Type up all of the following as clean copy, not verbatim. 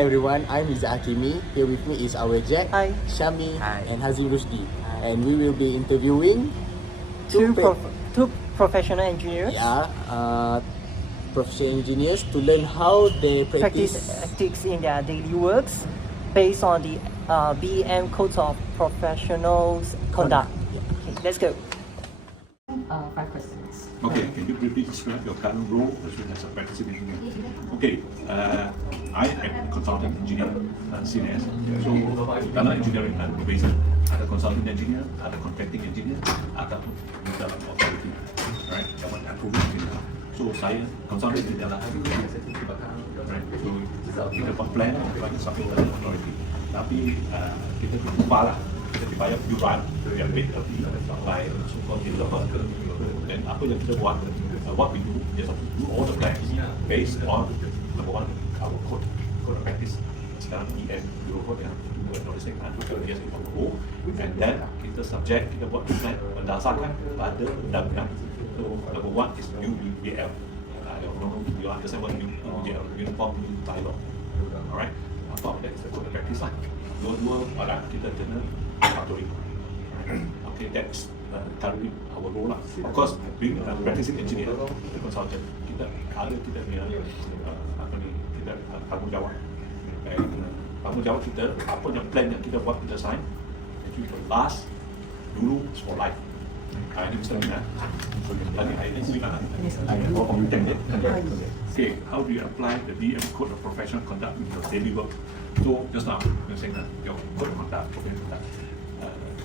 Hi everyone, I'm Eizad Hakimi. Here with me is our Jack, Hi. SYAHMI, Hi. and HAZEEM ROUSHDY. And we will be interviewing Two professional engineers professional engineers to learn how they practice ethics in their daily works based on the BEM Code of Professionals Conduct. Okay, let's go. 5 questions. Okay, can you briefly describe your current role as a practicing engineer? Okay, I am a consultant engineer, CNS. So, dalam engineering berbeza. Ada consulting engineer, ada contracting engineer, ataupun dalam authority, right? Dalam approving engineer. So, saya consultant di dalam right? So, kita buat plan, kita sampai ke authority. Tapi kita lupa lah. Kita dibayar yuran, we are paid by so-called developer. Then apa yang kita buat, what we do is do all the plans based on number one, our code of practice. Sekarang EM, Eurocode yang noticing years in O, and then kita subject, kita buat plan berdasarkan pada undang-undang. So number one is UBL. You understand what UBL, Uniform Bylaw. Alright, apa that is the code of practice lah. Dua-dua orang kita kena patuhi. Okay, that's currently our role lah. Of course, being a practicing engineer, the consultant, kita punya kita tanggungjawab. Tanggungjawab kita, apa yang plan yang kita buat, kita sign, actually will last dulu for life. Ini mesti nak. Tadi okay, how do you apply the BM Code of Professional Conduct in your daily work? So just now, you're saying that your code of conduct, professional conduct,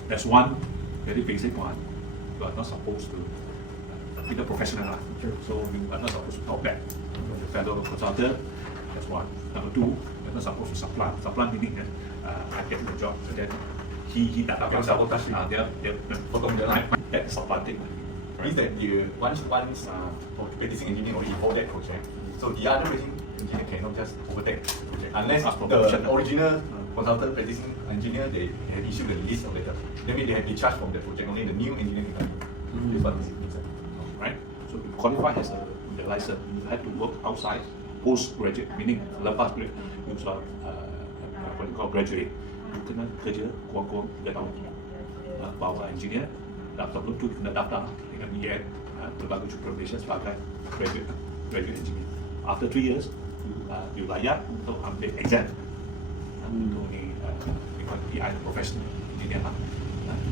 there's one very basic one. You are not supposed to be the professional, so you are not supposed to talk back to your fellow consultant. That's one. Number two, you're not supposed to supplant. Supplant meaning that I get the job, so then he tak dapat sabotage. Dia potong dia lain. That's supplanting. Means that once practicing engineer already hold that project, so the other practicing engineer cannot just overtake the project unless the original consultant practicing engineer they have issued a list of letter. That means they have been charged from the project. Only the new engineer can do. This one is inside. Right? So to qualify as a license, you had to work outside postgraduate, meaning lepas graduate, you what you call graduate. You kena kerja kurang-kurang 3 tahun. Bawa engineer, ataupun tu kena daftar dengan EN, berbagai probation sebagai graduate engineer. After 3 years, you layak untuk ambil exam untuk ni PI professional engineer lah.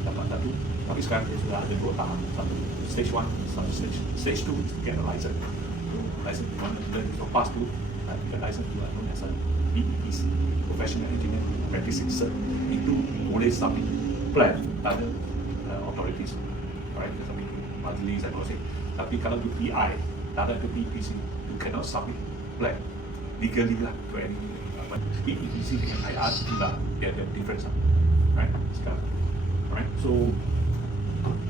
Dapat satu. Tapi sekarang dia sudah ada 2 tahap. Satu stage 1, satu stage 2 to get a license. License you want to learn to pass to get license to known as a BEPC, Professional Engineer Practicing Cert. Itu boleh submit plan pada authorities, right? Submit majlis and all that. Tapi kalau tu PI, tak ada BEPC, you cannot submit plan legally lah to any. BEPC dengan IR juga dia ada difference, right? Sekarang, right? So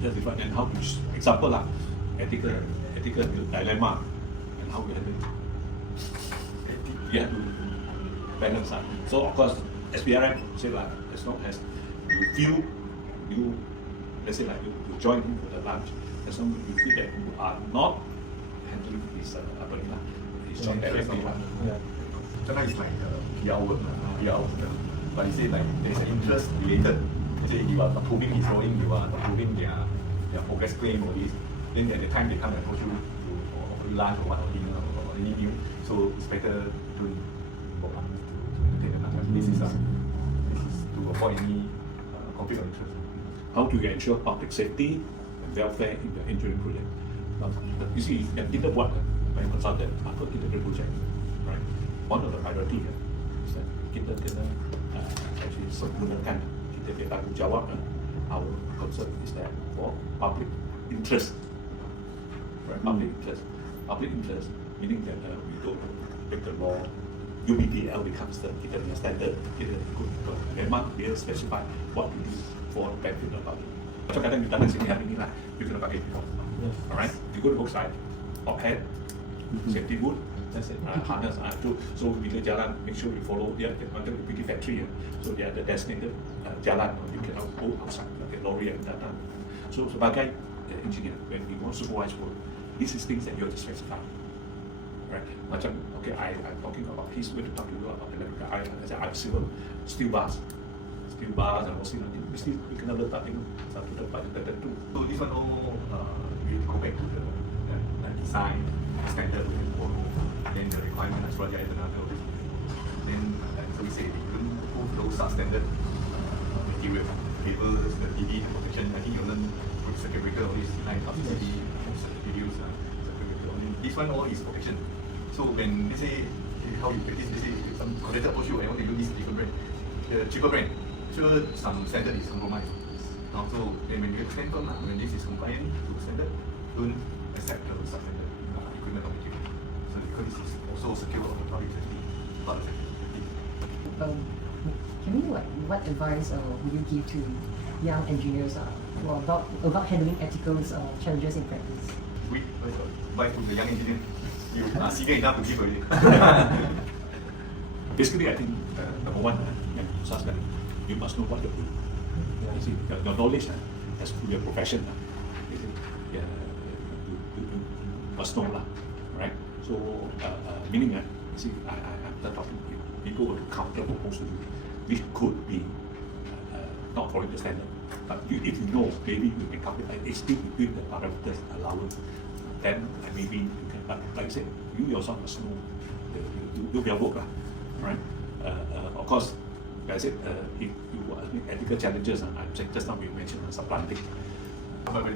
that's different. And how to example lah, ethical dilemma and how we handle it. Yeah, balance lah. So of course, SPRM say like as long as you feel let's say like you join for the lunch, as long as you feel that you are not handling this job directly. Sometimes it's like PR work, but you say like there's an interest related. You say you are approving his drawing, you are approving their progress claim or this. Then at the time they come and approach you to offer you lunch or what or dinner or any meal. So it's better to take the lunch. This is to avoid any conflict of interest. How do you ensure public safety and welfare in the engineering project? You see, yang kita buat by consultant, apa kita punya project, right? One of the priority is that kita kena actually sempurnakan kita punya tanggungjawab. Our concern is that for public interest, right? Public interest meaning that we don't break the law. UBPL becomes the kita punya standard. Kita ikut memang dia specify what to do for the benefit of public. Macam kadang kita datang sini hari ni lah, you kena pakai uniform. Alright, you go to both side, top hat, safety boot, harness. So bila jalan, make sure we follow. Dia ada pergi factory, so dia ada designated jalan. You cannot go outside, like lorry yang datang. So sebagai engineer, when we want to supervise work, these is things that you have to specify. right? Macam, okay, I'm talking about, he's going to talk to you about electrical. I said, I'm civil, steel bars and also, mesti you kena letak satu tempat yang tertentu. So this one all we go back to the design standard then the requirement as well, yeah, another. Then so we say we don't move those substandard material, cables, the TV, the protection. I think you learn with circuit breaker, all these like TV, videos, circuit breaker. This one all is protection. So when they say how you practice, they say some contractor approach you, I want to use this different brand, the cheaper brand. Sure, some standard is compromised. So then when you stand firm, when this is compliant to standard, don't accept the substandard equipment or material. So because this is also secure of the public safety, part of safety. Can you what advice would you give to young engineers about handling ethical challenges in practice? We advise to the young engineer, you are senior enough to give already. Basically, I think number one, yang susah sekali, you must know what to do. You see, your knowledge has to be a profession. You see, you must know lah, right? So, meaning, you see, I'm talking to you. People will counter propose to you, which could be not following the standard. But if you know, maybe you can calculate, it's still within the parameters allowance. Then maybe you can, but like I said, you yourself must know your work, right? Of course, like I said, if you ethical challenges, I'm saying just now we mentioned supplanting. But when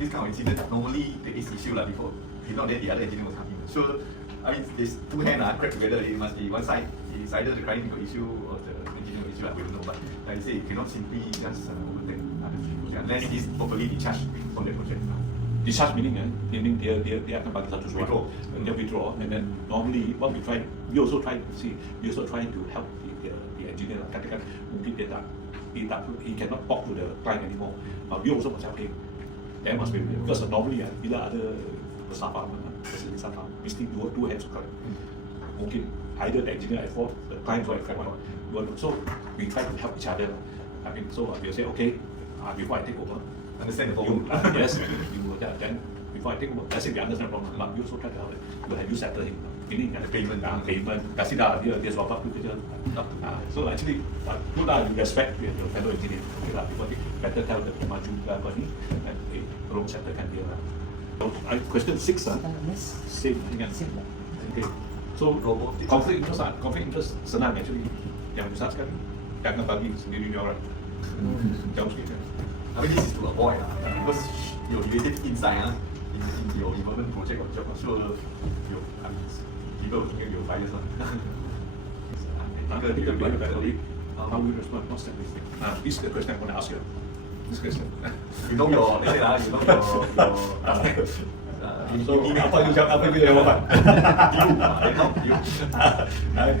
this kind of incident, normally there is issue before. If not, then the other engineer was coming. So, I mean, there's two hands cracked together. It must be one side. It's either the client got issue or the engineer got issue. We don't know. But like I say, you cannot simply just overtake others unless it is properly discharged from the project. Discharge meaning dia akan bagi satu surat, dia withdraw, and then normally what we also try to help the engineer. Katakan mungkin he cannot talk to the client anymore. But we also macam okay, there must be, because normally bila ada pesafah mesti dua hands correct. Mungkin either the engineer at fault, the client at fault. So we try to help each other. I mean, so we'll say okay, before I take over, Understand the problem. Yes, then before I take over, let's say we understand the problem, but we also try to help it. You settle him. Ini ada payment, kasih dah dia suap apa kerja. So actually, good lah, you respect your fellow engineer. Okay lah, because better tell the maju ke apa ni, and tolong settlekan dia lah. So question 6 same dengan. Okay. So conflict interest senang actually. Yang besar sekali, jangan bagi sendiri dia orang. Jauh sikit. I mean, this is to avoid because you're related inside in your development project or job. Sure, people will think you're biased. How we respond? What's that? This is the question I want to ask you. This question. You know your, let's say you know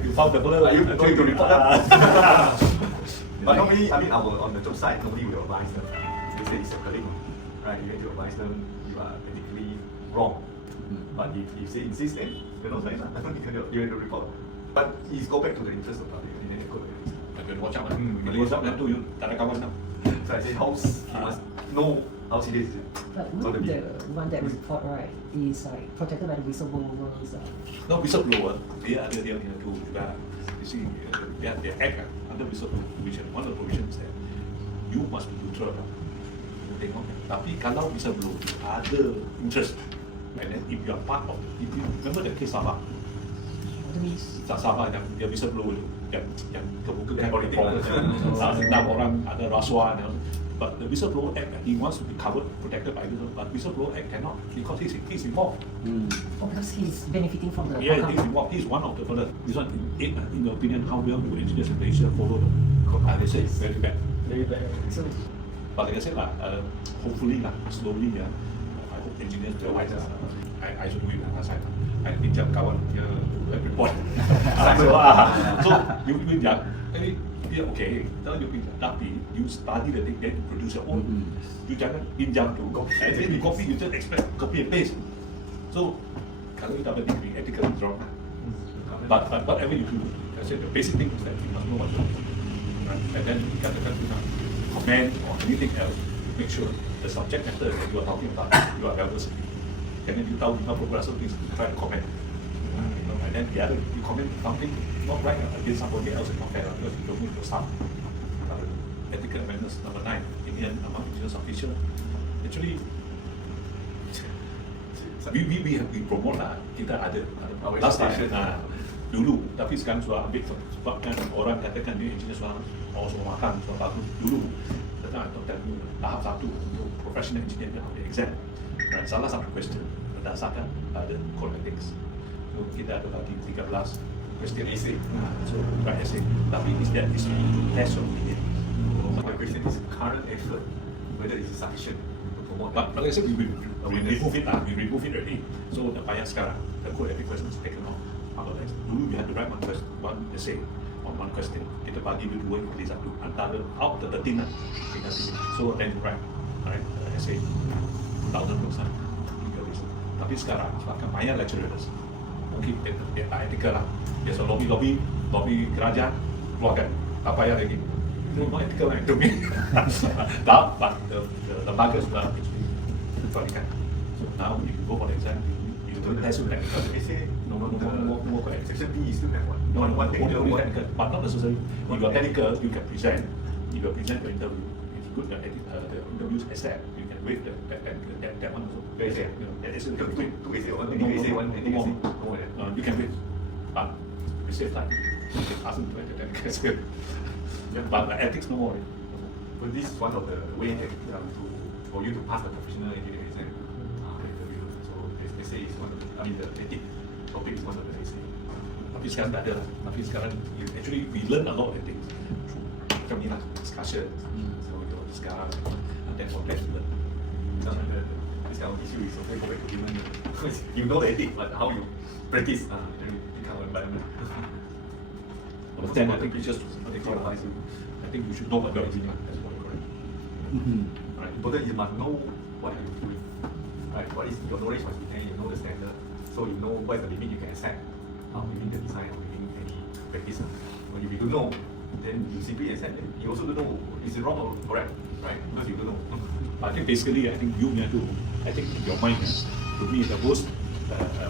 You found the bullet. Are you going to report that? But normally, I mean, on the job site, nobody will advise them. They say it's your colleague, right? You have to advise them you are technically wrong. But if you say insist, then no sense. You have to report. But it's go back to the interest of public. And then you go back. Watch out. Watch out. Then you tak ada kawan now. So I say, house, you must know how serious is it. But the one that report, right, is like protected by the whistleblowers. No, whistleblower, dia tu juga. You see, they act under whistleblower provision. One of the provisions is that you must be neutral. Tengok. Tapi kalau whistleblower ada interest, and then if you are part of, if you remember the case Sabah, Sabah yang dia whistleblower yang kebukaan politik lah, tentang orang ada rasuah. But the Whistleblower Act, he wants to be covered, protected by this, but Whistleblower Act cannot because he's involved. Oh, because he's benefiting from the Yeah, he's involved. He's one of the fellas. This one, in your opinion, how well do engineers in Malaysia follow the code? They say it's very bad. Very bad. So, but like I said, hopefully, slowly, I hope engineers realize I should do it last time. I pinjam kawan dia report. So you pinjam, dia okay. Kalau you pinjam, tapi you study the thing, then you produce your own. You jangan pinjam tu. And then you copy, you just expect copy and paste. So kalau you dapat degree, ethical is wrong. But whatever you do, I said the basic thing is that you must know what to do. Right? And then you katakan comment or anything else, make sure the subject matter that you are talking about, you are well versed. And then you tahu 50% things, try to comment. And then the other, you comment something not right against somebody else is not fair because you don't need to start. Ethical awareness, number 9, Indian among indigenous officials. Actually, we promote lah, kita ada last time dulu, tapi sekarang sudah ambil sebabkan orang katakan dia engineer sudah makan sudah bagus dulu. Tentang tahap 1 untuk professional engineer dia ambil exam. Salah satu question berdasarkan pada code ethics. So kita ada bagi 13 question essay. So write essay. Tapi is that is test of opinion. My question is current effort, whether it is sufficient to promote. But like I said, we remove it lah. We remove it already. So the payah sekarang, the code ethics question is taken off. Otherwise, dulu we had to write one essay on one question. Kita bagi dua yang pilih satu antara out the 13 lah. So then you write, right, essay 2,000 words lah. Tapi sekarang sebabkan banyak lecturers, mungkin dia tak ethical lah. Biasa lobby kerajaan keluarkan, tak payah lagi. Itu not ethical lah, itu tak, but the lembaga sudah kecualikan. So now if you go for the exam, you don't have to technical. No more correct. Section B is still have one. One technical, but not necessarily. If you are technical, you can present. If you present your interview, it's good that the interviews accept. You can wait that one also. Two essay, one essay. You can wait, but we save time. Ask them to write the technical essay. But ethics no more. But this is one of the ways for you to pass the professional engineering exam. So essay is one of the, the ethics topic is one of the essay. Tapi sekarang tak ada lah. Tapi sekarang actually we learn a lot of things through macam ni lah, discussion. So itu sekarang and then from that we learn. This kind of issue is okay go back to human. You know the ethics, but how you practice in this kind of environment. Number 10, I think we just I think you should know what you're doing. That's what correct. Right. Important, you must know what you're doing. Right. What is your knowledge must be there. You know the standard, so you know what is the limit you can accept within the design or within any practice. But if you don't know, then you simply accept it. You also don't know is it wrong or correct, right? Because you don't know. I think basically, I think you need to. I think in your mind, to me, the most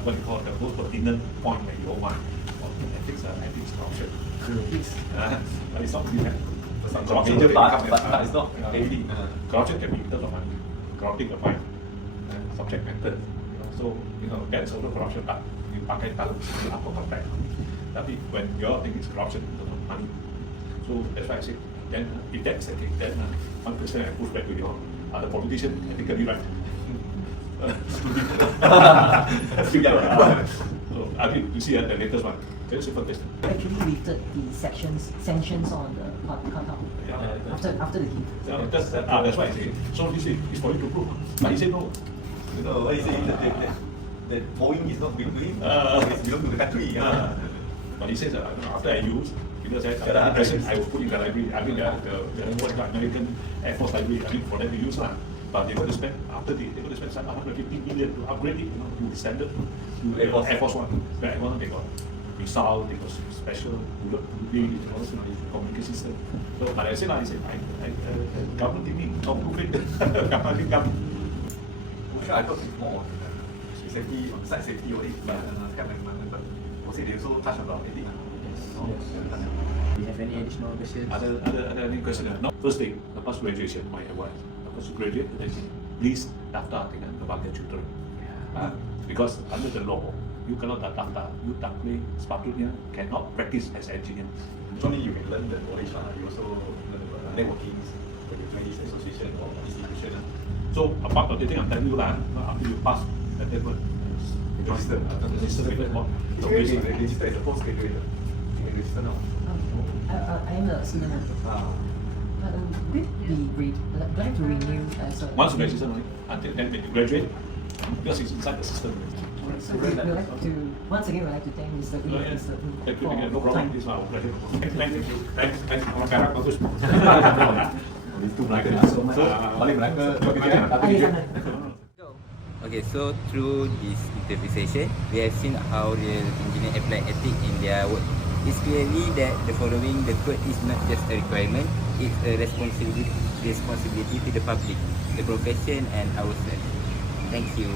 what you call the most pertinent point in your mind of ethics corruption. But it's not really Major part, but it's not everything. Corruption can be in terms of money, corrupting the mind, subject matter. So that's also corruption. But you pakai tahu apa contact. Tapi when your thing is corruption in terms of money, so that's why I say. Then if that's the case, then one question I push back to you: are the politicians ethically right? So I mean, you see the latest one. Very simple question. Actually lifted the sanctions on the cartel after the heat. That's why I say. So he said it's for you to prove, but he said no. No, what he said that mowing is not going to him. It's belong to the country. But he says after I use, because I will put in the library. I mean the American Air Force library. I mean for them to use lah. But they're going to spend they're going to spend 150 million to upgrade it, to standard to Air Force One. Right, one they got missile, they got special bullet proof, also communication system. So, but I said government thinking, not proof it. Government. I thought it's more on safety, on site safety only, but but also they also touch about ethics. Do you have any additional questions? Other any question? No. First thing, lepas graduation, my advice. Lepas graduate, please daftar dengan lembaga tutor. Because under the law, you cannot daftar, you tak boleh sepatutnya cannot practice as engineer. Not only you can learn the knowledge, you also learn about networking, when you join this association or institution. So apart of the thing I'm telling you lah, after you pass the paper, register. Register as a postgraduate. You can register now. I am a senior member. Do I have to renew as a... Once you register, until then when you graduate, because it's inside the system. So we'd like to, once again, we'd like to thank Mr. Lee and Mr. Hu Thank you, no for problem. time. This is our pleasure. Thanks. Orang Perak bagus. Itu Melaka. So, balik Melaka, Okay, so through this interview session, we have seen how real engineers apply ethics in their work. It's clearly that the following the code is not just a requirement, it's a responsibility to the public, the profession and ourselves. Thank you.